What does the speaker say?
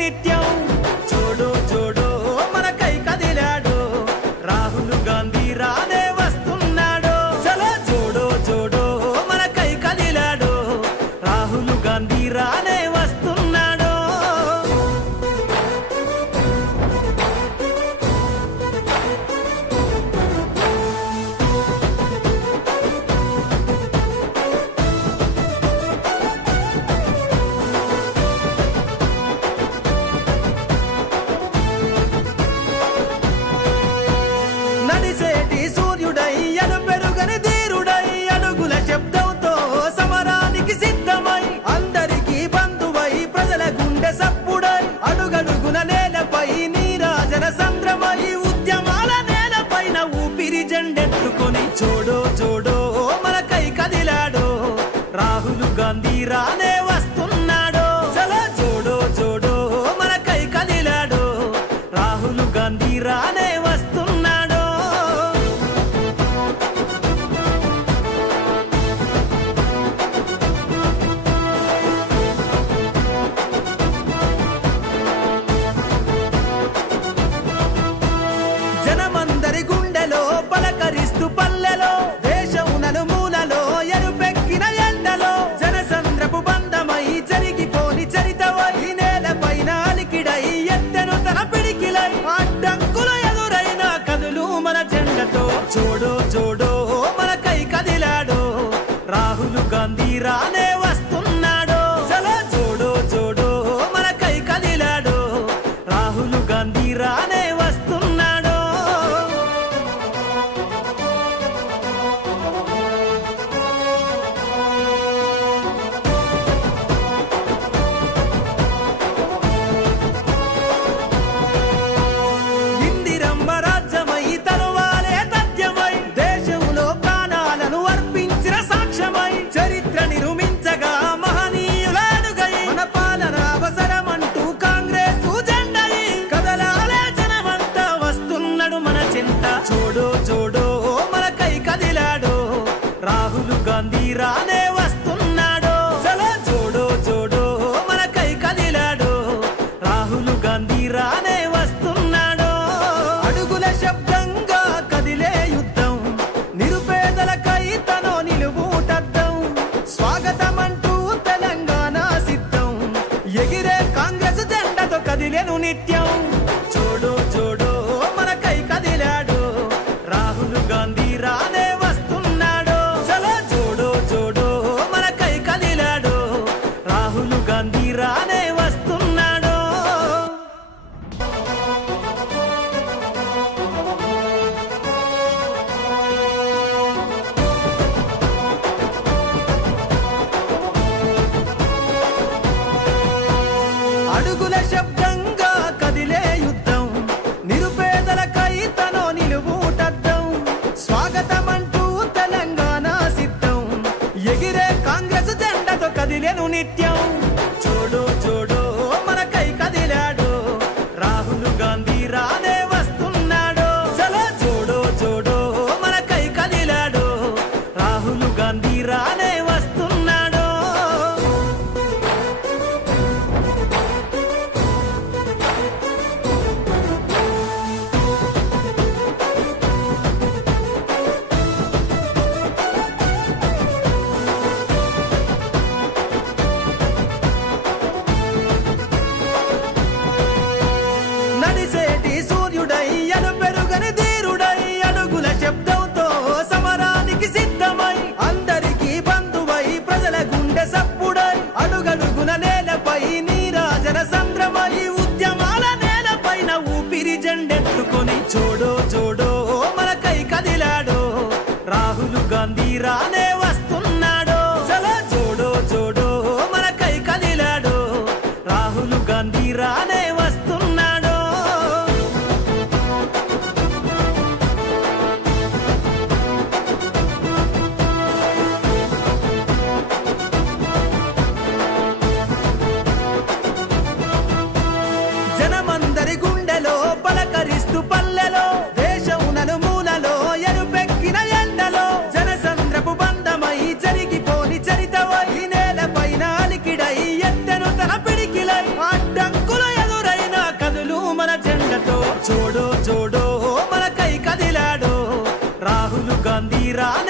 నిత్యం జోడో జోడో మనకై కదిలాడు రాహుల్ గాంధీ రానే వస్తున్నాడు చలో జోడో జోడో మనకై కదిలాడు రాహుల్ గాంధీ రానే వస్తున్నాడు నడిసేటి సూర్యుడై పెరుగని ధీరుడై అడుగుల శబ్దంతో సమరానికి సిద్ధమై అందరికీ బంధువై ప్రజల గుండె సప్పుడై అడుగడుగున నేలపై నీరాజన సంద్రమై ఉద్యమాల నేలపైన ఊపిరి జెండెత్తుకొని జోడో జోడో మనకై కదిలాడు రాహుల్ గాంధీ రానే వస్తున్నాడు చలో జోడో జోడో మనకై కదిలాడు రాహుల్ గాంధీ రానే వస్తున్నాడు జనమందరి గుండెలో పలకరిస్తూ పల్లెలో దేశం నలుమూలలో ఎరుపెక్కిన ఎండలో జనసంద్రపు బంధమై జరిగిపోని చరితవై నేలపైన అలికిడై ఎత్తెను తన పిడికిలై అడ్డంకులు ఎదురైన కదులు మన జెండతో జోడో జోడో మనకై కదిలాడు రాహుల్ గాంధీ రానే వస్తున్నాడు చలో జోడో జోడో మనకై కదిలాడు రాహుల్ గాంధీ రానే వస్తున్నాడు ఇందిరమ్మ రాజ్యమై తరువాలే తథ్యమై దేశంలో ప్రాణాలను అర్పించిన సాక్ష్యమై చరిత్ర నిర్మించగా మహనీయుల అడుగై మన పాలన అవసరమంటూ కాంగ్రెస్ జెండై కదలాలే జనమంతా వస్తున్నాడు మన చింత జోడో జోడో మనకై కదిలాడు రాహుల్ గాంధీ రానే వస్తున్నాడు చలో జోడో జోడో మనకై కదిలాడు రాహుల్ గాంధీ రానే వస్తున్నాడు అడుగుల శబ్దంగా కదిలే యుద్ధం నిరుపేదలకై తనో నిలువుటద్దం స్వాగతమంటూ తెలంగాణ సిద్ధం ఎగిరే కాంగ్రెస్ జెండతో కదిలేను నిత్యం జోడో జోడో మనకై కదిలాడు రాహుల్ గాంధీ రానే వస్తున్నాడు చలో జోడో జోడో మనకై కదిలాడు రాహుల్ గాంధీ రానే వస్తున్నాడు అడుగుల శబ్దంగా కదిలే యుద్ధం నిరుపేదలకై తనో నిలువుటద్దం స్వాగతమంటూ తెలంగాణ సిద్ధం ఎగిరే కాంగ్రెస్ జెండతో కదిలేను నిత్యం జోడో జోడో మనకై కదిలాడు రాహుల్ గాంధీ రానే వస్తున్నాడు చలో జోడో జోడో మనకై కదిలాడు రాహుల్ గాంధీ రానే వస్తున్నాడు నడిసేటి సూర్యుడై పెరుగని ధీరుడై అడుగుల శబ్దంతో సమరానికి సిద్ధమై అందరికీ బంధువై ప్రజల గుండె సప్పుడై అడుగడుగున నేలపై నీరాజన సంద్రమై ఉద్యమాల నేలపైన ఊపిరి జెండెత్తుకొని జోడో జోడో మనకై కదిలాడు రాహుల్ గాంధీ రానే వస్తున్నాడు చలో జోడో జోడో మనకై కదిలాడు రాహుల్ గాంధీ రానే వస్తున్నాడు జనమందరి గుండెలో పలకరిస్తూ పల్లెలో దేశం నలుమూలలో ఎరుపెక్కిన ఎండలో జనసంద్రపు రాని